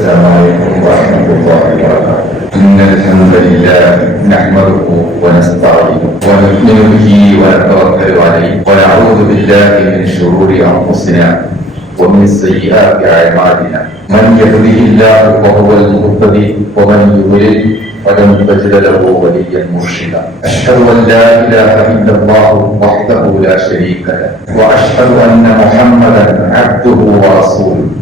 السلام عليكم ورحمة الله وبركاته. إن الحمد لله نحمده ونستعينه ونؤمن به ونتوكل عليه ونعوذ بالله من شرور أنفسنا ومن سيئات أعمالنا. من يهده الله فهو المهتدي ومن يضلل فلن تجد له وليا مرشدا. أشهد أن لا إله إلا الله وحده لا شريك له وأشهد أن محمدا عبده ورسوله.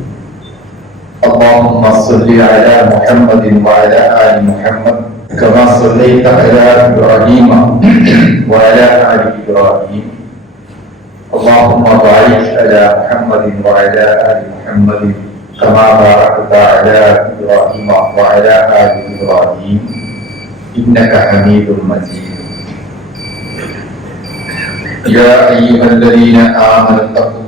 اللهم صل على محمد وعلى آل محمد كما صليت على إبراهيم وعلى آل إبراهيم. اللهم بارك على محمد وعلى آل محمد كما باركت على إبراهيم وعلى آل إبراهيم. إنك حميد مجيد. يا أيها الذين آمنوا اتقوا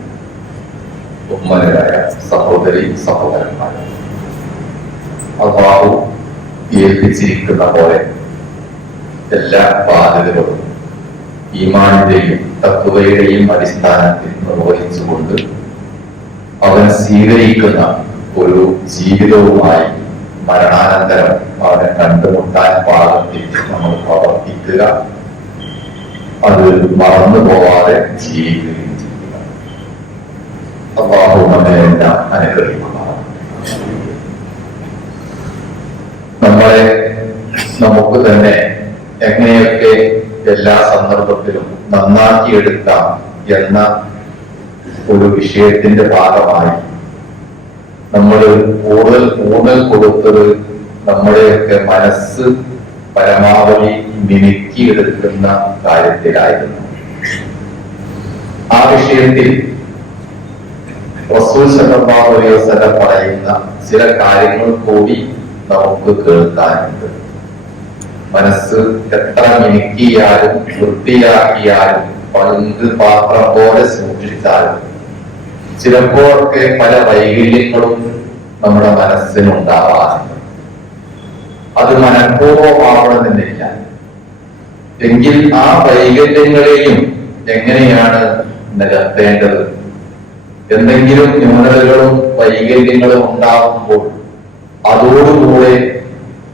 ബഹുമാനരായ സഹോദരി സഹോദരന്മാർ അള്ളാഹു ഏൽപ്പിച്ചിരിക്കുന്ന പോലെ എല്ലാ ബാധ്യതകളും ഈമാനിന്റെയും തത്വയുടെയും അടിസ്ഥാനത്തിൽ നിർവഹിച്ചുകൊണ്ട് അവൻ സ്വീകരിക്കുന്ന ഒരു ജീവിതവുമായി മരണാനന്തരം അവനെ കണ്ടുമുട്ടാൻ പാകത്തിൽ നമ്മൾ പ്രവർത്തിക്കുക. അത് മറന്നു പോവാതെ ജീവിക്കുകയും ചെയ്യുക അള്ളാഹു നമ്മെ എല്ലാം അനുഗ്രഹിക്കുന്നതാണ് നമ്മളെ നമുക്ക് തന്നെ എങ്ങനെയൊക്കെ എല്ലാ സന്ദർഭത്തിലും നന്നാക്കിയെടുക്കാം എന്ന ഒരു വിഷയത്തിന്റെ ഭാഗമായി നമ്മൾ കൂടുതൽ കൂടുതൽ കൊടുത്തത് നമ്മുടെയൊക്കെ മനസ്സ് പരമാവധി മിനുക്കിയെടുക്കുന്ന കാര്യത്തിലായിരുന്നു. ആ വിഷയത്തിൽ റസൂൽ സല്ലല്ലാഹു പറയുന്ന ചില കാര്യങ്ങൾ കൂടി നമുക്ക് കേൾക്കാനുണ്ട്. മനസ്സ് എത്ര മിനുക്കിയാലും വൃത്തിയാക്കിയാലും പങ്ക് പാത്രം പോലെ സൂക്ഷിച്ചാലും ചിലപ്പോഴൊക്കെ പല വൈകല്യങ്ങളും നമ്മുടെ മനസ്സിനുണ്ടാവാറുണ്ട് അത് മനഃപൂർവമാവണമെന്നില്ല എങ്കിൽ ആ വൈകല്യങ്ങളെയും എങ്ങനെയാണ് നികത്തേണ്ടത് എന്തെങ്കിലും ന്യൂനതകളും വൈകല്യങ്ങളും ഉണ്ടാകുമ്പോൾ അതോടുകൂടെ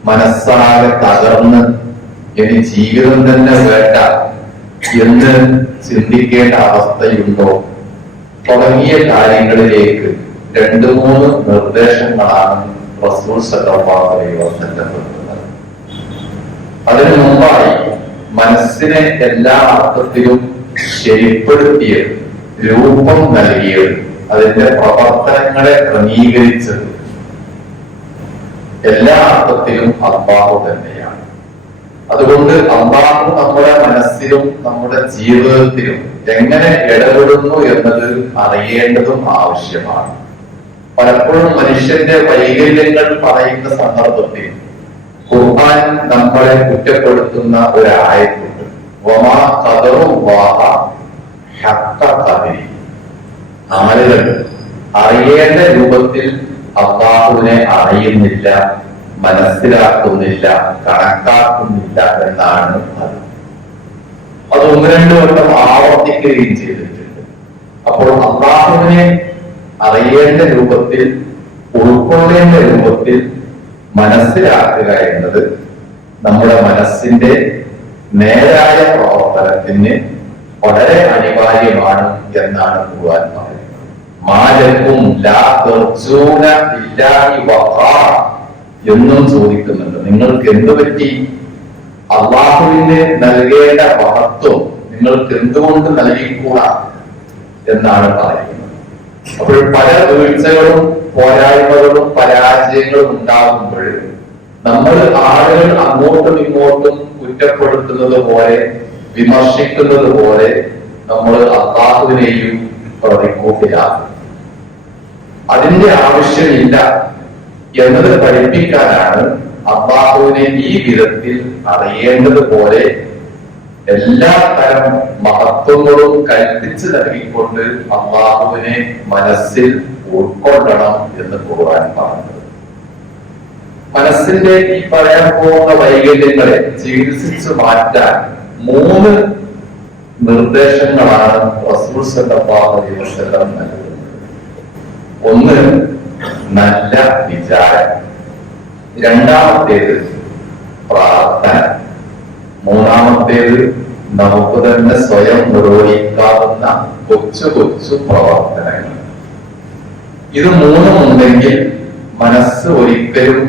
മനസ്സാകെ തകർന്ന് ഇനി ജീവിതം തന്നെ വേണ്ട എന്ന് ചിന്തിക്കേണ്ട അവസ്ഥയുണ്ടോ? തുടങ്ങിയ കാര്യങ്ങളിലേക്ക് രണ്ടു മൂന്ന് നിർദ്ദേശങ്ങളാണ് റസൂൽ അതിനു മുമ്പായി മനസ്സിനെ എല്ലാ അർത്ഥത്തിലും ശരിപ്പെടുത്തിയത് രൂപം നൽകിയത് അതിന്റെ പ്രവർത്തനങ്ങളെ ക്രമീകരിച്ചത് എല്ലാ അർത്ഥത്തിലും അള്ളാഹു തന്നെയാണ്. അതുകൊണ്ട് അള്ളാഹു നമ്മുടെ മനസ്സിലും നമ്മുടെ ജീവിതത്തിലും എങ്ങനെ ഇടപെടുന്നു എന്നത് അറിയേണ്ടതും ആവശ്യമാണ്. പലപ്പോഴും മനുഷ്യന്റെ വൈകല്യങ്ങൾ പറയുന്ന സന്ദർഭത്തിൽ ഖുർആൻ നമ്മളെ കുറ്റപ്പെടുത്തുന്ന ഒരു ആയത്തുണ്ട് വമാ ഖദറുല്ലാഹ ഹക്ക ഖദരി. ആളുകൾ അറിയേണ്ട രൂപത്തിൽ അള്ളാഹുവിനെ അറിയുന്നില്ല മനസ്സിലാക്കുന്നില്ല കണക്കാക്കുന്നില്ല എന്നാണ് അത്. അത് ഒന്ന് രണ്ട് വട്ടം ആവർത്തിക്കുകയും ചെയ്തിട്ടുണ്ട്. അപ്പോൾ അള്ളാഹുവിനെ അറിയേണ്ട രൂപത്തിൽ ഉൾക്കൊള്ളേണ്ട രൂപത്തിൽ മനസ്സിലാക്കുക എന്നത് നമ്മുടെ മനസ്സിന്റെ നേരായ പ്രവർത്തനത്തിന് വളരെ അനിവാര്യമാണ് എന്നാണ് ഖുർആൻ മാലക്കും എന്നും ചോദിക്കുന്നുണ്ട്. നിങ്ങൾക്ക് എന്ത് പറ്റി? അള്ളാഹുവിന് നൽകേണ്ട മഹത്വം നിങ്ങൾക്ക് എന്തുകൊണ്ട് നൽകിക്കൂടാ എന്നാണ് പറയുന്നത്. അപ്പോൾ പല വീഴ്ചകളും പോരായ്മകളും പരാജയങ്ങളും ഉണ്ടാകുമ്പോൾ നമ്മൾ ആളുകൾ അങ്ങോട്ടും ഇങ്ങോട്ടും കുറ്റപ്പെടുത്തുന്നത് പോലെ വിമർശിക്കുന്നത് പോലെ നമ്മൾ അള്ളാഹുവിനെയും പ്രതിക്കൂട്ടിലാകും അതിന്റെ ആവശ്യമില്ല എന്നത് പഠിപ്പിക്കാനാണ് അള്ളാഹുവിനെ ഈ വിധത്തിൽ അറിയേണ്ടത് പോലെ എല്ലാ തരം മഹത്വങ്ങളും കൽപ്പിച്ചു നൽകിക്കൊണ്ട് അള്ളാഹുവിനെ മനസ്സിൽ ഉൾക്കൊള്ളണം എന്ന് ഖുർആൻ പറഞ്ഞത് മനസ്സിന്റെ ഈ പറയാൻ പോകുന്ന വൈകല്യങ്ങളെ ചികിത്സിച്ചു മാറ്റാൻ മൂന്ന് നിർദ്ദേശങ്ങളാണ് റസൂൽ അലൈഹി വസല്ലം നൽകുന്നത്. ഒന്ന് നല്ല വിചാരം. രണ്ടാമത്തേത് പ്രാർത്ഥന. മൂന്നാമത്തേത് നമുക്ക് തന്നെ സ്വയം നിർവഹിക്കാവുന്ന കൊച്ചു കൊച്ചു പ്രവർത്തനങ്ങൾ. ഇത് മൂന്നും ഉണ്ടെങ്കിൽ മനസ്സ് ഒരിക്കലും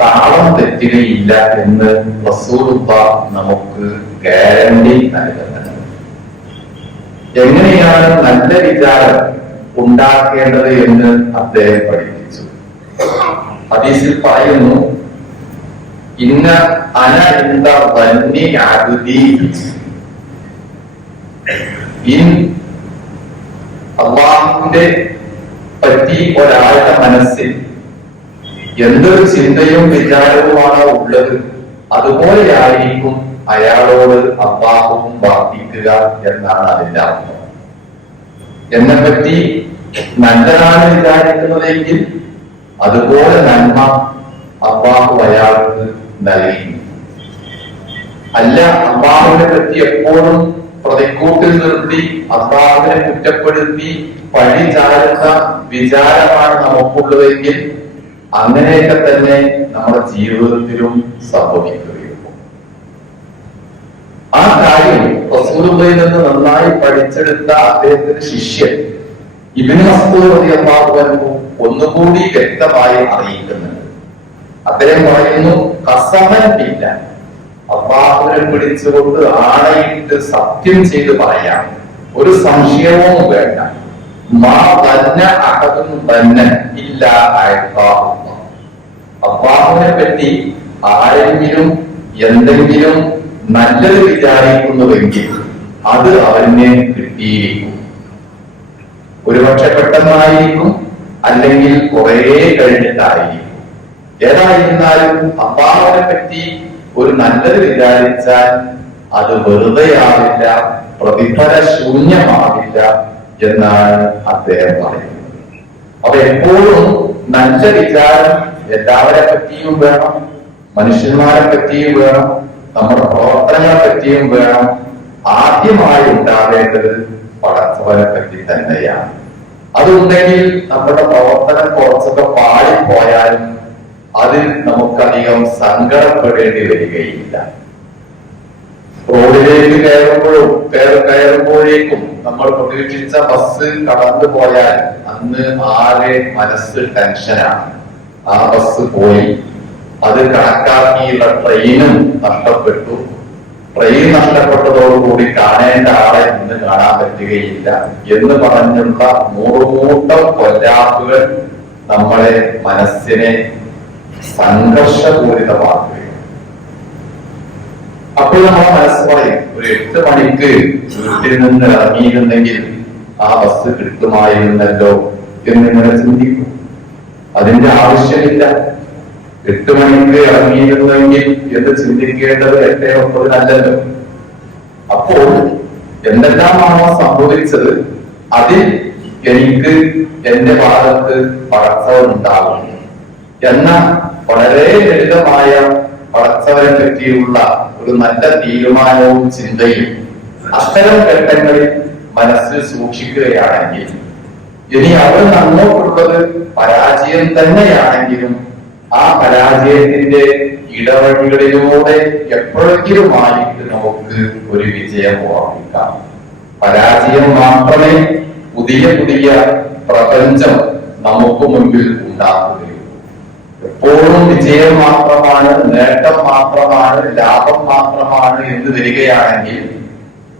താളം തെറ്റുകയില്ല എന്ന് റസൂലുള്ളാ നമുക്ക് ഗ്യാരണ്ടി നൽകുന്നത് എങ്ങനെയാണ് നല്ല വിചാരം? ഉണ്ടാക്കേണ്ടത് എന്ന് അദ്ദേഹം പഠിപ്പിച്ചു. ഹദീസിൽ പറയുന്നു ഇന്ന അന ഇന്ത വന്നി അബുദി ഇൻ അള്ളാഹുവിന്റെ പറ്റി ഒരാളുടെ മനസ്സിൽ എന്തൊരു ചിന്തയും വിചാരവുമാണോ ഉള്ളത് അതുപോലെയായിരിക്കും അയാളോട് അള്ളാഹുവും വർദ്ധിക്കുക എന്നാണ് അതിന്റെ അർത്ഥം. എന്നെ പറ്റി നല്ലതാണ് വിചാരിക്കുന്നതെങ്കിൽ അതുപോലെ നന്മ അബ്ബാഹു അയാൾക്ക് നൽകി. അല്ല അബ്ബാഹുവിനെ പറ്റി എപ്പോഴും പ്രതിക്കൂട്ടിൽ നിർത്തി അബ്ബാഹുവിനെ കുറ്റപ്പെടുത്തി പഴി ചാരുന്ന വിചാരമാണ് നമുക്കുള്ളതെങ്കിൽ അങ്ങനെയൊക്കെ തന്നെ നമ്മുടെ ജീവിതത്തിലും സംഭവിക്കുകയുള്ളൂ. ആ കാര്യം റസൂലുള്ളയിൽ നിന്ന് നന്നായി പഠിച്ചെടുത്ത അദ്ദേഹത്തിന്റെ ശിഷ്യൻ ഇബിന് മസ്തൂർ അള്ളാഹുവനു ഒന്നുകൂടി വ്യക്തമായി അറിയിക്കുന്നുണ്ട്. അദ്ദേഹം പറയുന്നു കസമൻ ഇല്ല അള്ളാഹുവിനെ പിടിച്ചുകൊണ്ട് ആണയിട്ട് സത്യം ചെയ്ത് പറയാം. ഒരു സംശയവും വേണ്ട. മാ തന്നെ അഹതും തന്നെ ഇല്ല അള്ളാഹുവിനെ പറ്റി ആരെങ്കിലും എന്തെങ്കിലും നല്ലത് വിചാരിക്കുന്നുവെങ്കിൽ അത് അവനെ കിട്ടിയിരിക്കും. ഒരുപക്ഷെ പെട്ടെന്നായിരിക്കും അല്ലെങ്കിൽ കുറെ കഴിഞ്ഞിട്ടായിരിക്കും. ഏതായിരുന്നാലും അള്ളാഹുവിനെ പറ്റി ഒരു നല്ലത് വിചാരിച്ചാൽ അത് വെറുതെയാവില്ല പ്രതിഫല ശൂന്യമാവില്ല എന്നാണ് അദ്ദേഹം പറയുന്നത്. അപ്പൊ എപ്പോഴും നല്ല വിചാരം എല്ലാവരെ പറ്റിയും വേണം മനുഷ്യന്മാരെ പറ്റിയും വേണം നമ്മുടെ പ്രവർത്തനങ്ങളെ പറ്റിയും വേണം. ആദ്യമായി ഉണ്ടാവേണ്ടത് പടച്ചവനെ പറ്റി തന്നെയാണ്. അതുണ്ടെങ്കിൽ നമ്മുടെ പ്രവർത്തനം കുറച്ചൊക്കെ പാടിപ്പോയാലും അതിൽ നമുക്കധികം സങ്കടപ്പെടേണ്ടി വരികയില്ല. റോഡിലേക്ക് കയറുമ്പോഴും കയറി കയറുമ്പോഴേക്കും നമ്മൾ പ്രതീക്ഷിച്ച ബസ് കടന്നു പോയാൽ അന്ന് ആരെ മനസ്സ് ടെൻഷനാണ് ആ ബസ് പോയി. അത് കണക്കാക്കിയുള്ള ട്രെയിനും നഷ്ടപ്പെട്ടു. ട്രെയിൻ നഷ്ടപ്പെട്ടതോടുകൂടി കാണേണ്ട ആളെ ഇന്ന് കാണാൻ പറ്റുകയില്ല എന്ന് പറഞ്ഞുള്ള നൂറുകൂട്ടം കൊല്ലാപ്പുകൾ നമ്മളെ മനസ്സിനെ സംഘർഷപൂരിതമാക്കുകയാണ് അപ്പോൾ നമ്മളെ മനസ്സ് പറയും ഒരു എട്ട് മണിക്ക് വീട്ടിൽ നിന്ന് ഇറങ്ങിയിരുന്നെങ്കിൽ ആ ബസ് കിട്ടുമായിരുന്നല്ലോ എന്നിങ്ങനെ ചിന്തിക്കും. അതിന്റെ ആവശ്യമില്ല. എട്ട് മണിക്ക് ഇറങ്ങിയിരുന്നെങ്കിൽ എന്ന് ചിന്തിക്കേണ്ടത് എട്ടേ ഒമ്പതിനല്ലല്ലോ അപ്പോൾ എന്തെല്ലാമാണോ സംഭവിച്ചത്? അതിൽ എനിക്ക് എന്റെ ഭാഗത്ത് പടച്ചവനുണ്ടാകും എന്ന വളരെ ലളിതമായ പടച്ചവനെ പറ്റിയുള്ള ഒരു നല്ല തീരുമാനവും ചിന്തയും അത്തരം ഘട്ടങ്ങളിൽ മനസ്സിൽ സൂക്ഷിക്കുകയാണെങ്കിൽ ഇനി അവർ അങ്ങോട്ടുള്ളത് പരാജയം തന്നെയാണെങ്കിലും ആ പരാജയത്തിന്റെ ഇടവഴികളിലൂടെ എപ്പോഴെങ്കിലുമായിട്ട് നമുക്ക് ഒരു വിജയം ഓർമ്മിക്കാം പരാജയം മാത്രമേ പുതിയ പുതിയ പ്രപഞ്ചം നമുക്ക് മുൻപിൽ ഉണ്ടാക്കുകയുള്ളൂ. എപ്പോഴും വിജയം മാത്രമാണ് നേട്ടം മാത്രമാണ് ലാഭം മാത്രമാണ് എന്ന് വരികയാണെങ്കിൽ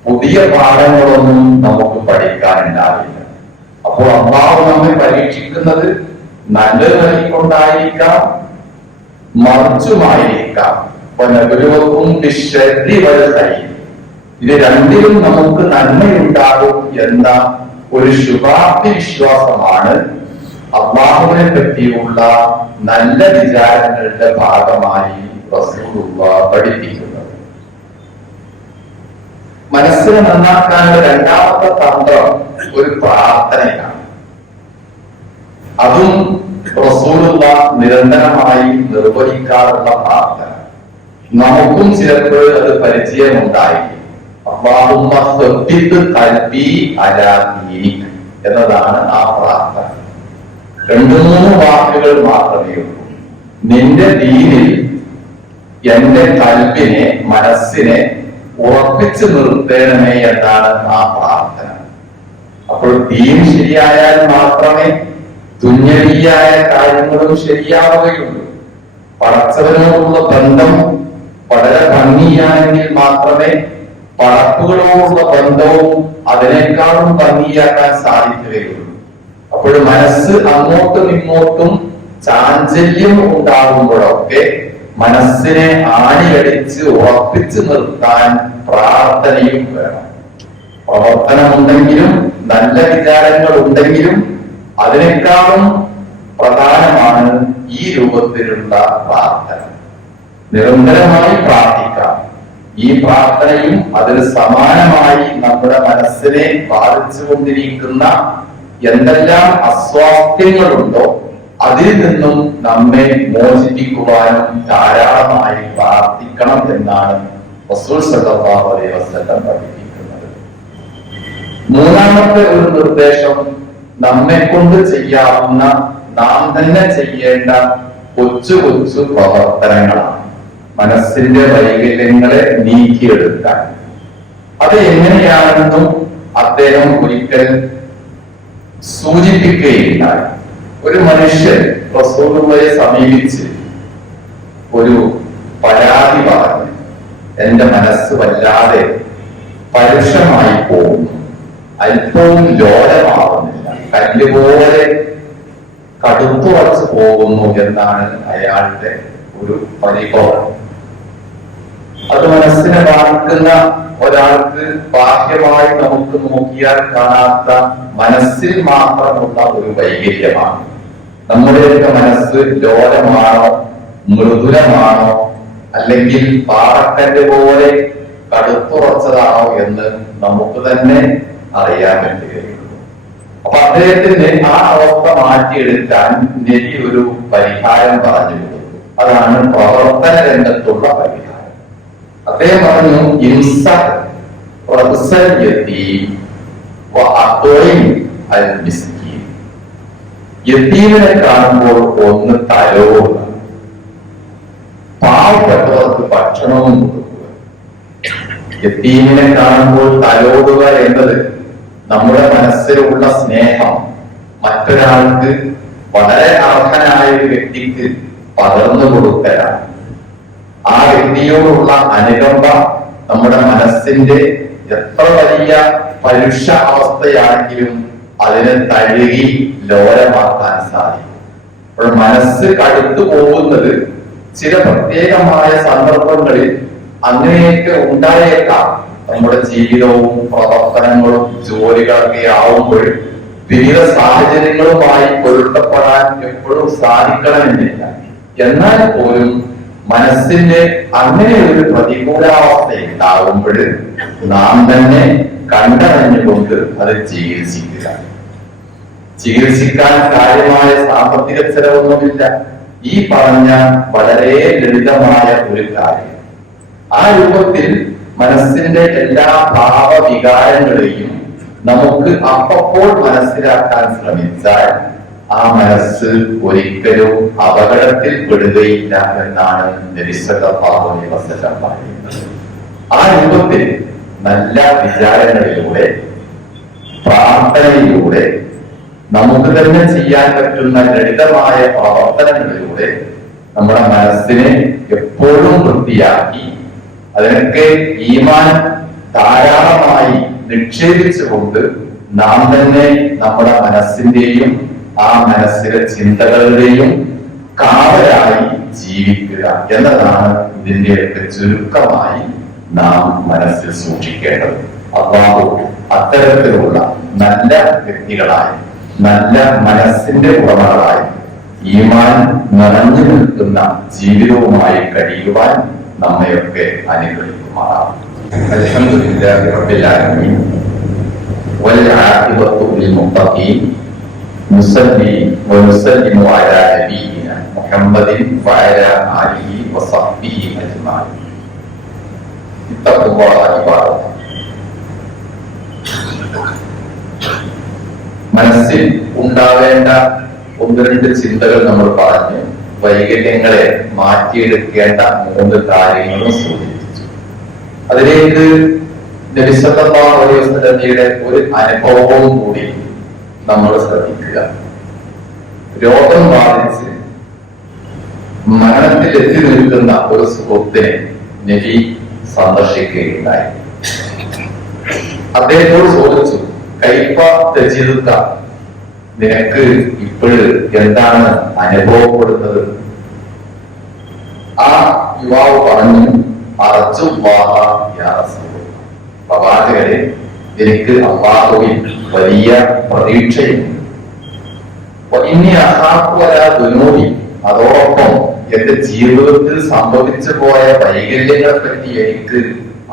പുതിയ പാഠങ്ങളൊന്നും നമുക്ക് പഠിക്കാനുണ്ടാവില്ല. അപ്പോൾ അമ്മാവ് നമ്മെ പരീക്ഷിക്കുന്നത് നല്ലത് നൽകിക്കൊണ്ടായിരിക്കാം മറിച്ചുമായിരിക്കാം ഇത് രണ്ടിലും നമുക്ക് നന്മയുണ്ടാകും എന്ന ഒരു ശുഭാപ്തി വിശ്വാസമാണ് അള്ളാഹുവിനെ പറ്റിയുള്ള നല്ല വിചാരങ്ങളുടെ ഭാഗമായി പഠിപ്പിക്കുന്നത്. മനസ്സിനെ നന്നാക്കാനുള്ള രണ്ടാമത്തെ തന്ത്രം ഒരു പ്രാർത്ഥനയാണ്. അതും റസൂലുള്ള നിരന്തരമായി നിർവഹിക്കാറുള്ള പ്രാർത്ഥന. നമുക്കും ചിലപ്പോൾ അത് പരിചയമുണ്ടായി എന്നതാണ് ആ പ്രാർത്ഥന. രണ്ടു മൂന്ന് വാക്കുകൾ മാത്രമേ ഉള്ളൂ. നിന്റെ ദീനിൽ എന്റെ കൽബിനെ മനസ്സിനെ ഉറപ്പിച്ചു നിർത്തേണമേ എന്നാണ് ആ പ്രാർത്ഥന. അപ്പോൾ ദീൻ ശരിയായാൽ മാത്രമേ തുഞ്ഞവിയായ കാര്യങ്ങളും ശരിയാവുകയുള്ളൂ. പടച്ചവനോടുള്ള ബന്ധം വളരെ ഭംഗിയാണെങ്കിൽ മാത്രമേ പടപ്പുകളോടുള്ള ബന്ധവും അതിനേക്കാളും ഭംഗിയാക്കാൻ സാധിക്കുകയുള്ളൂ. അപ്പോൾ മനസ്സ് അങ്ങോട്ടും ഇങ്ങോട്ടും ചാഞ്ചല്യം ഉണ്ടാകുമ്പോഴൊക്കെ മനസ്സിനെ ആണിയടിച്ച് ഉറപ്പിച്ചു നിർത്താൻ പ്രാർത്ഥനയും വേണം. പ്രവർത്തനമുണ്ടെങ്കിലും നല്ല വിചാരങ്ങൾ ഉണ്ടെങ്കിലും അതിനേക്കാളും പ്രധാനമാണ് ഈ രൂപത്തിലുള്ള പ്രാർത്ഥന. നിരന്തരമായി പ്രാർത്ഥിക്കാം. ഈ പ്രാർത്ഥനയും അതിന് സമാനമായി നമ്മുടെ മനസ്സിനെ ബാധിച്ചുകൊണ്ടിരിക്കുന്ന എന്തെല്ലാം അസ്വാസ്ഥ്യങ്ങളുണ്ടോ അതിൽ നിന്നും നമ്മെ മോചിപ്പിക്കുവാനും ധാരാളമായി പ്രാർത്ഥിക്കണം എന്നാണ് റസൂൽ അലൈഹി വസല്ലം പഠിപ്പിക്കുന്നത്. മൂന്നാമത്തെ ഒരു നിർദ്ദേശം നമ്മെ കൊണ്ട് ചെയ്യാവുന്ന നാം തന്നെ ചെയ്യേണ്ട കൊച്ചു കൊച്ചു പ്രവർത്തനങ്ങളാണ്. മനസ്സിന്റെ വൈകല്യങ്ങളെ നീക്കിയെടുക്കാൻ. അത് എങ്ങനെയാണെന്നും അദ്ദേഹം ഒരിക്കൽ സൂചിപ്പിക്കുകയുണ്ടായി. ഒരു മനുഷ്യൻ റസൂലുള്ളയെ സമീപിച്ച് ഒരു പരാതി പറഞ്ഞു. എന്റെ മനസ്സ് വല്ലാതെ പരുഷമായി പോകുന്നു. അല്പവും ലോലമാവുന്നില്ല കല്ലുപോലെ വളച്ച് പോകുന്നു എന്നാണ് അയാളുടെ ഒരു പരിഭവം അത് മനസ്സിനെ ബാധിക്കുന്ന ഒരാൾക്ക് ബാഹ്യമായി നമുക്ക് നോക്കിയാൽ കാണാത്ത മനസ്സിൽ മാത്രമുള്ള ഒരു വൈകല്യമാണ്. നമ്മുടെയൊക്കെ മനസ്സ് ലോലമാണോ മൃദുലമാണോ അല്ലെങ്കിൽ പാറക്കല്ല് പോലെ കടുത്തുറച്ചതാണോ എന്ന് നമുക്ക് തന്നെ അറിയാൻ പറ്റുകയുള്ളൂ അപ്പൊ അദ്ദേഹത്തിന്റെ ആ അവസ്ഥ മാറ്റിയെടുക്കാൻ നെരി ഒരു പരിഹാരം പറഞ്ഞു അതാണ് പ്രവർത്തന രംഗത്തുള്ള പരിഹാരം. അദ്ദേഹം പറഞ്ഞു ഇൻസ പ്രതിസന്ധി യതീം വഅത്ഇം അൽ കാണുമ്പോൾ ഒന്ന് തലോ പാവപ്പെട്ടവർക്ക് ഭക്ഷണവും കൊടുക്കുക. യത്തീമിനെ കാണുമ്പോൾ തലോടുക എന്നത് നമ്മുടെ മനസ്സിലുള്ള സ്നേഹം മറ്റൊരാൾക്ക് വളരെ അർഹനായ ഒരു വ്യക്തിക്ക് പകർന്നു കൊടുക്കലാണ്. ആ വ്യക്തിയോടുള്ള അനുകമ്പ നമ്മുടെ മനസ്സിന്റെ എത്ര വലിയ പരുഷ അവസ്ഥയാണെങ്കിലും അതിനെ തഴുകി ലോലമാക്കാൻ സാധിക്കും. അപ്പോൾ മനസ്സ് കടുത്തു പോകുന്നത് ചില പ്രത്യേകമായ സന്ദർഭങ്ങളിൽ അങ്ങനെയൊക്കെ ഉണ്ടായേക്കാം. നമ്മുടെ ജീവിതവും പ്രവർത്തനങ്ങളും ജോലികളൊക്കെ ആവുമ്പോൾ വിവിധ സാഹചര്യങ്ങളുമായി പൊരുത്തപ്പെടാൻ എപ്പോഴും സാധിക്കണമെന്നില്ല. എന്നാൽ പോലും മനസ്സിന്റെ അങ്ങനെ ഒരു പ്രതികൂലാവസ്ഥ ഉണ്ടാകുമ്പോൾ നാം തന്നെ കണ്ടറിഞ്ഞുകൊണ്ട് അത് ചികിത്സിക്കുക. ചികിത്സിക്കാൻ കാര്യമായ സാമ്പത്തിക ചെലവൊന്നുമില്ല. ഈ പറഞ്ഞ വളരെ ലളിതമായ ഒരു കാര്യം. ആ രൂപത്തിൽ മനസ്സിന്റെ എല്ലാ ഭാവവികാരങ്ങളെയും നമുക്ക് അപ്പപ്പോൾ മനസ്സിലാക്കാൻ ശ്രമിച്ചാൽ ആ മനസ്സ് ഒരിക്കലും അപകടത്തിൽ പെടുകയില്ല എന്നാണ് നബിസല്ലാഹുലി വസല്ലം പറയുന്നത് ആ രൂപത്തിൽ നല്ല വിചാരങ്ങളിലൂടെ പ്രാർത്ഥനയിലൂടെ നമുക്ക് തന്നെ ചെയ്യാൻ പറ്റുന്ന ലളിതമായ പ്രവർത്തനങ്ങളിലൂടെ നമ്മുടെ മനസ്സിനെ എപ്പോഴും വൃത്തിയാക്കി അതിനൊക്കെ ഈമാൻ ധാരാളമായി നിക്ഷേപിച്ചുകൊണ്ട് നാം തന്നെ നമ്മുടെ മനസ്സിന്റെയും ആ മനസ്സിലെ ചിന്തകളുടെയും കാവലായി ജീവിക്കുക എന്നതാണ് ഇതിന്റെയൊക്കെ ചുരുക്കമായി നാം മനസ്സിൽ സൂക്ഷിക്കേണ്ടത്. അള്ളാഹു അത്തരത്തിലുള്ള നല്ല വ്യക്തികളായി നല്ല മനസ്സിന്റെ ഉടമകളായി ഈമാൻ നിറഞ്ഞു നിൽക്കുന്ന ജീവിതവുമായി കഴിയുവാൻ നമ്മയൊക്കെ അനുഗ്രഹിക്കുമാറാം അൽഹംദുലില്ലാഹി റബ്ബിൽ ആലമീൻ والعاقبة للمتقين نصلي ونسلم على نبينا محمد وعلى آله وصحبه أجمعين اتقوا الله عباد الله മനസ്സിൽ ഉണ്ടാവേണ്ട ഒന്ന് രണ്ട് ചിന്തകൾ നമ്മൾ പറഞ്ഞ് വൈകല്യങ്ങളെ മാറ്റിയെടുക്കേണ്ട മൂന്ന് കാര്യങ്ങളും അതിലേക്ക് നബിസല്ലാഹുലയുടെ ഒരു അനുഭവവും കൂടി നമ്മൾ ശ്രദ്ധിക്കുക. രോഗം ബാധിച്ച് മരണത്തിൽ എത്തി നിൽക്കുന്ന ഒരു സുഹൃത്തിനെ നബി സന്ദർശിക്കുകയുണ്ടായി. അദ്ദേഹത്തോട് ചോദിച്ചു കൈപ്പ തെജിതുക്ക നിനക്ക് ഇപ്പോഴ് എന്താണ് അനുഭവപ്പെടുന്നത്? ആ യുവാവ് പറഞ്ഞു അറച്ചു പ്രവാചകരെ എനിക്ക് അള്ളാഹുവിൽ വലിയ പ്രതീക്ഷയുണ്ട്. ഇനി അസാഹുവല ദുനൂബി അതോടൊപ്പം എന്റെ ജീവിതത്തിൽ സംഭവിച്ചു പോയ വൈകല്യങ്ങളെ പറ്റി എനിക്ക്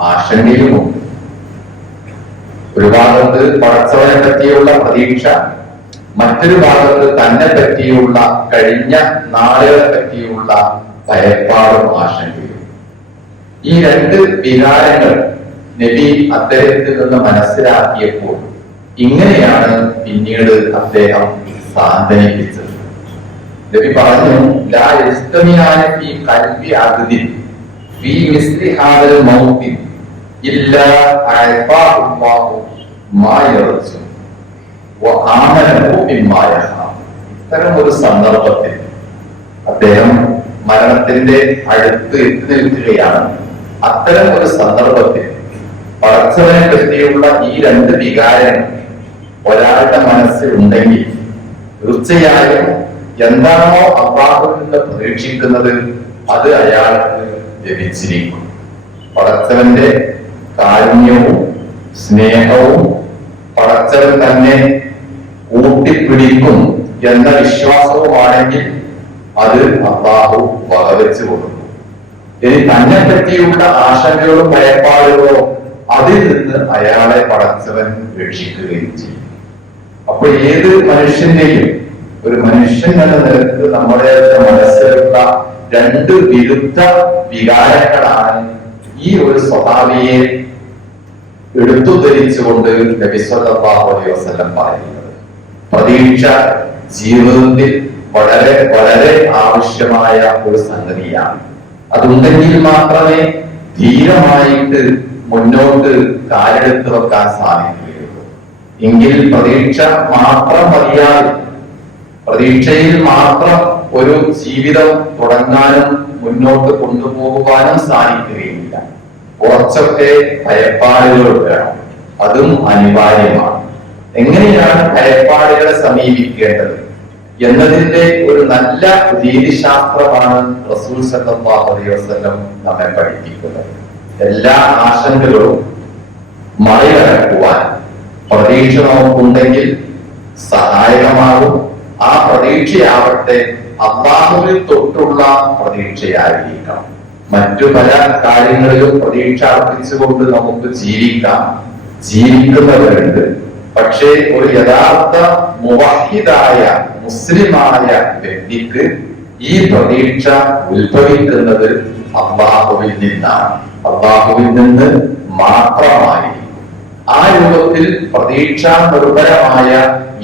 ആശങ്കയുമുണ്ട്. ഒരു ഭാഗത്ത് പടച്ചവനെ പറ്റിയുള്ള പ്രതീക്ഷ മറ്റൊരു ഭാഗത്ത് തന്നെ പറ്റിയുള്ള കഴിഞ്ഞ നാളുകളെ പറ്റിയുള്ള ഭയപ്പാടും ആശങ്കയും. ഈ രണ്ട് വികാരങ്ങൾ നബി അദ്ദേഹത്തിൽ നിന്ന് മനസ്സിലാക്കിയപ്പോൾ ഇങ്ങനെയാണ് പിന്നീട് അദ്ദേഹം സാന്ത്വനിപ്പിച്ചത്. നബി പറഞ്ഞു ലാ യസ്തമിയാന ഫീ ഖൽബി അബ്ദിൻ ഫീ മിസ്ലി ഹാദൽ മൗത്തിൻ ഇല്ലാ അഅഫാഹു അല്ലാഹു ഇത്തരം ഒരു സന്ദർഭത്തിൽ അദ്ദേഹം മരണത്തിന്റെ അടുത്ത് എത്തി നിൽക്കുകയാണ് അത്തരം ഒരു സന്ദർഭത്തിൽ പടച്ചവനെ പറ്റിയുള്ള ഈ രണ്ട് വികാരങ്ങൾ ഒരാളുടെ മനസ്സിൽ ഉണ്ടെങ്കിൽ തീർച്ചയായും എന്താണോ അള്ളാഹുവിൽ നിന്ന് പ്രതീക്ഷിക്കുന്നത് അത് അയാൾക്ക് ലഭിച്ചിരിക്കും. പടച്ചവന്റെ കാരുണ്യവും സ്നേഹവും പടച്ചവൻ തന്നെ കൂട്ടിപ്പിടിക്കും എന്ന വിശ്വാസവുമാണെങ്കിൽ അത് അള്ളാഹു വകവെച്ചു കൊടുക്കും. ഇനി തന്നെ പറ്റിയുള്ള ആശങ്കകളും ഭയപ്പാടുകളോ അതിൽ നിന്ന് അയാളെ പടച്ചവൻ രക്ഷിക്കുകയും ചെയ്യും. അപ്പൊ ഏത് മനുഷ്യന്റെയും ഒരു മനുഷ്യൻ എന്ന നിലയ്ക്ക് നമ്മുടെ മനസ്സിലുള്ള രണ്ട് വിരുദ്ധ വികാരങ്ങളാണ് ഈ ഒരു സ്വഭാവിയെ എടുത്തു ധരിച്ചുകൊണ്ട് നബി സല്ലല്ലാഹു അലൈഹി വസല്ലം പറയുന്നത്. പ്രതീക്ഷ ജീവിതത്തിൽ വളരെ വളരെ ആവശ്യമായ ഒരു സംഗതിയാണ്. അതുണ്ടെങ്കിൽ മാത്രമേ ധീരമായിട്ട് മുന്നോട്ട് കാലെടുത്ത് വെക്കാൻ സാധിക്കുകയുള്ളൂ. എങ്കിൽ പ്രതീക്ഷ മാത്രം മതിയാതെ പ്രതീക്ഷയിൽ മാത്രം ഒരു ജീവിതം തുടങ്ങാനും മുന്നോട്ട് കൊണ്ടുപോകുവാനും സാധിക്കുകയില്ല. കുറച്ചൊക്കെ ഭയപ്പാടുകൾ വേണം. അതും അനിവാര്യമാണ്. എങ്ങനെയാണ് ഭയപ്പാടുകളെ സമീപിക്കേണ്ടത് എന്നതിന്റെ ഒരു നല്ല രീതിശാസ്ത്രമാണ് റസൂൽ സല്ലല്ലാഹു അലൈഹി വസല്ലം നമ്മെ പഠിപ്പിക്കുന്നത്. എല്ലാ ആശങ്കകളും മറികടക്കുവാൻ പ്രതീക്ഷ നമുക്കുണ്ടെങ്കിൽ സഹായകമാകും. ആ പ്രതീക്ഷയാവട്ടെ അള്ളാഹുവിൽ തൊട്ടുള്ള പ്രതീക്ഷയായിരിക്കണം. മറ്റു പല കാര്യങ്ങളിലും പ്രതീക്ഷ അർപ്പിച്ചുകൊണ്ട് നമുക്ക് ജീവിക്കാം. ജീവിക്കുന്നവരുണ്ട്. പക്ഷേ ഒരു യഥാർത്ഥ മുവഹിദായ മുസ്ലിമായ വ്യക്തിക്ക് ഈ പ്രതീക്ഷ ഉത്ഭവിക്കുന്നത് അള്ളാഹുവിൽ നിന്നാണ്. അള്ളാഹുവിൽ നിന്ന് മാത്രമായി ആ രൂപത്തിൽ പ്രതീക്ഷാ നിർഭരമായ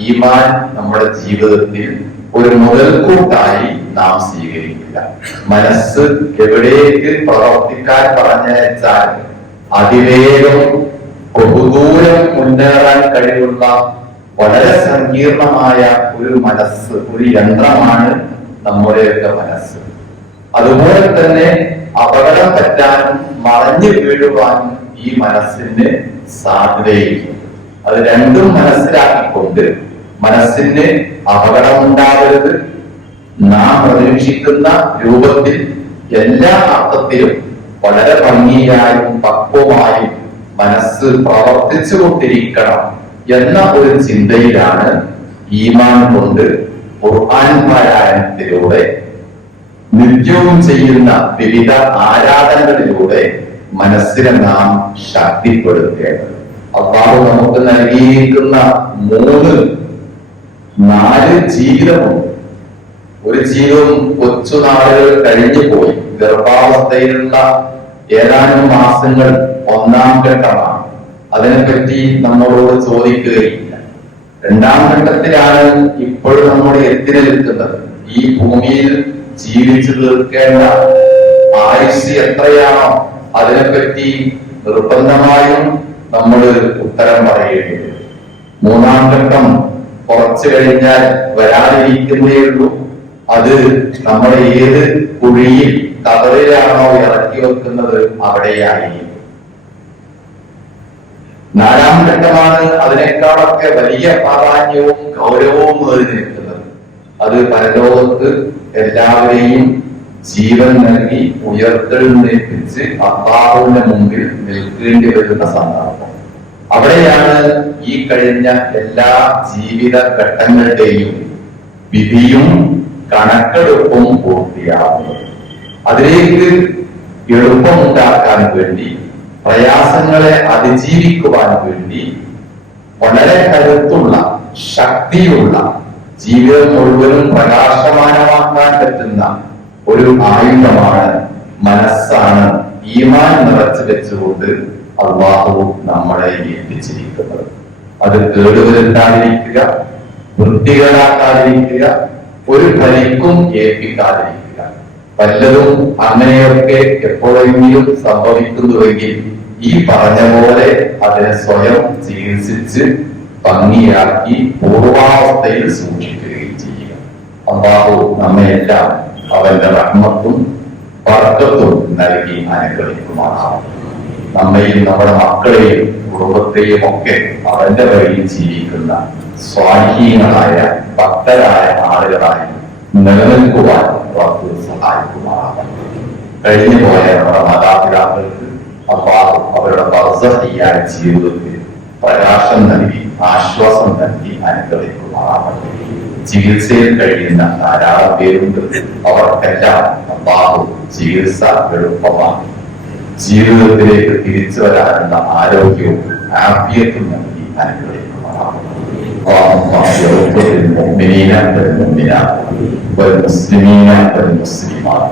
ഈമാൻ നമ്മുടെ ജീവിതത്തിൽ ഒരു മുതൽക്കൂട്ടായി നാം സ്വീകരിക്കില്ല. മനസ്സ് എവിടേക്ക് പ്രവർത്തിക്കാൻ പറഞ്ഞയച്ചാൽ അതിവേഗം ബഹുദൂരം മുന്നേറാൻ കഴിവുള്ള വളരെ സങ്കീർണമായ ഒരു മനസ്സ് ഒരു യന്ത്രമാണ് നമ്മുടെയൊക്കെ മനസ്സ്. അതുപോലെ തന്നെ അപകടം പറ്റാനും മറഞ്ഞു വീഴുവാനും ഈ മനസ്സിന് സാധ്യതയില്ല അത് രണ്ടും മനസ്സിലാക്കിക്കൊണ്ട് മനസ്സിന് അപകടമുണ്ടാകരുത്. നാം പ്രതീക്ഷിക്കുന്ന രൂപത്തിൽ എല്ലാ അർത്ഥത്തിലും വളരെ ഭംഗിയായും പക്വമായും മനസ്സ് പ്രവർത്തിച്ചു കൊണ്ടിരിക്കണം എന്ന ഒരു ചിന്തയിലാണ് ഈമാൻ കൊണ്ട് ഖുർആൻ പാരായണത്തിലൂടെ നിത്യവും ചെയ്യുന്ന വിവിധ ആരാധനകളിലൂടെ മനസ്സിനെ നാം ശക്തിപ്പെടുത്തേണ്ടത് അള്ളാഹു നമുക്ക് നൽകിയിരിക്കുന്ന മൂന്ന് നാല് ജീവിതമുണ്ട്. ഒരു ജീവിതം കൊച്ചു നാളുകൾ കഴിഞ്ഞു പോയി ഗർഭാവസ്ഥയിലുള്ള ഏതാനും മാസങ്ങൾ ഒന്നാം ഘട്ടമാണ്. അതിനെപ്പറ്റി നമ്മളോട് ചോദിക്കുകയില്ല. രണ്ടാം ഘട്ടത്തിലാണ് ഇപ്പോൾ നമ്മോട് എത്തിനിൽക്കുന്നത്. ഈ ഭൂമിയിൽ ജീവിച്ചു തീർക്കേണ്ട ആയുസ് എത്രയാണോ അതിനെപ്പറ്റി നിർബന്ധമായും നമ്മൾ ഉത്തരം പറയേണ്ടത് മൂന്നാം ഘട്ടം കുറച്ചു കഴിഞ്ഞാൽ വരാതിരിക്കുന്നേ ഉള്ളൂ. അത് നമ്മുടെ ഏത് കുഴിയിൽ കതറിലാണോ ഇറക്കി വെക്കുന്നത് അവിടെയായിരിക്കും. നാലാം ഘട്ടമാണ് അതിനേക്കാളൊക്കെ വലിയ പ്രാധാന്യവും ഗൗരവവും നിൽക്കുന്നത് അത് പരലോകത്ത് എല്ലാവരെയും ജീവൻ നൽകി ഉയർത്തെഴുന്നേൽപ്പിച്ച് അള്ളാഹുവിന്റെ മുമ്പിൽ നിൽക്കേണ്ടി വരുന്ന സന്ദർഭം. അവിടെയാണ് ഈ കഴിഞ്ഞ എല്ലാ ജീവിത ഘട്ടങ്ങളുടെയും വിധിയും കണക്കെടുപ്പും പൂർത്തിയാകുന്നത് അതിലേക്ക് എളുപ്പമുണ്ടാക്കാൻ വേണ്ടി പ്രയാസങ്ങളെ അതിജീവിക്കുവാൻ വേണ്ടി വളരെ കരുത്തുള്ള ശക്തിയുള്ള ജീവിതം മുഴുവനും പ്രകാശമാനമാക്കാൻ പറ്റുന്ന ഒരു ആയുധമാണ് മനസ്സാണ് ഈമാൻ നിറച്ചു വെച്ചുകൊണ്ട് അള്ളാഹു നമ്മളെ ഏൽപ്പിച്ചിരിക്കുന്നത്. അത് കേടുവരുത്താതിരിക്കുക വൃത്തികേടാക്കാതിരിക്കുക ഒരു പരിക്കും ഏൽപ്പിക്കാതിരിക്കുക. വല്ലതും അങ്ങനെയൊക്കെ എപ്പോഴെങ്കിലും സംഭവിക്കുന്നുവെങ്കിൽ ഈ പറഞ്ഞ പോലെ അതിനെ സ്വയം ചികിത്സിച്ച് ഭംഗിയാക്കി പൂർവാവസ്ഥയിൽ സൂക്ഷിക്കുകയും ചെയ്യുക. അള്ളാഹു നമ്മയെല്ലാം അവന്റെ റഹ്മത്തും വർക്കത്തും നൽകി അനുഗ്രഹിക്കുമാറാവും നമ്മയും നമ്മുടെ മക്കളെയും കുടുംബത്തെയും ഒക്കെ അവന്റെ വഴിയിൽ ജീവിക്കുന്ന സ്വാധീനങ്ങളായ ഭക്തരായ ആളുകളായി നിലനിൽക്കുവാൻ കഴിഞ്ഞു പോയ നമ്മുടെ മാതാപിതാക്കൾക്ക് അള്ളാഹു അവരുടെ ബർസഹിയായ ജീവിതത്തിൽ പ്രകാശം നൽകി ആശ്വാസം നൽകി അനുഗ്രഹിക്കുമാറാവട്ടെ ചികിത്സയിൽ കഴിയുന്ന ധാരാളം പേരുണ്ട് അവർക്കെല്ലാം അള്ളാഹു ചികിത്സ എളുപ്പമാക്കി ജീവിതത്തിലേക്ക് തിരിച്ചു വരാനുള്ള ആരോഗ്യവും ആഫിയത്തും നൽകി അനുഗ്രഹിക്കുമാറാവട്ടെ اللهم اغفر للمؤمنين والمؤمنات والمسلمين والمسلمات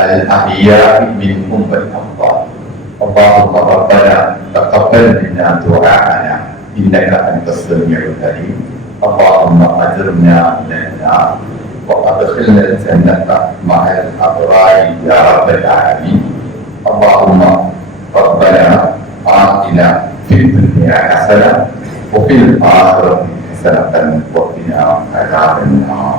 الأحياء منهم والأموات. اللهم ربنا تقبل منا دعاءنا إنك أنت السميع العليم. اللهم أجرنا من النار وأدخلنا الجنة مع الأبرار يا رب العالمين. اللهم ربنا آتنا في الدنيا حسنة وفي الآخرة حسنة وقنا عذاب النار.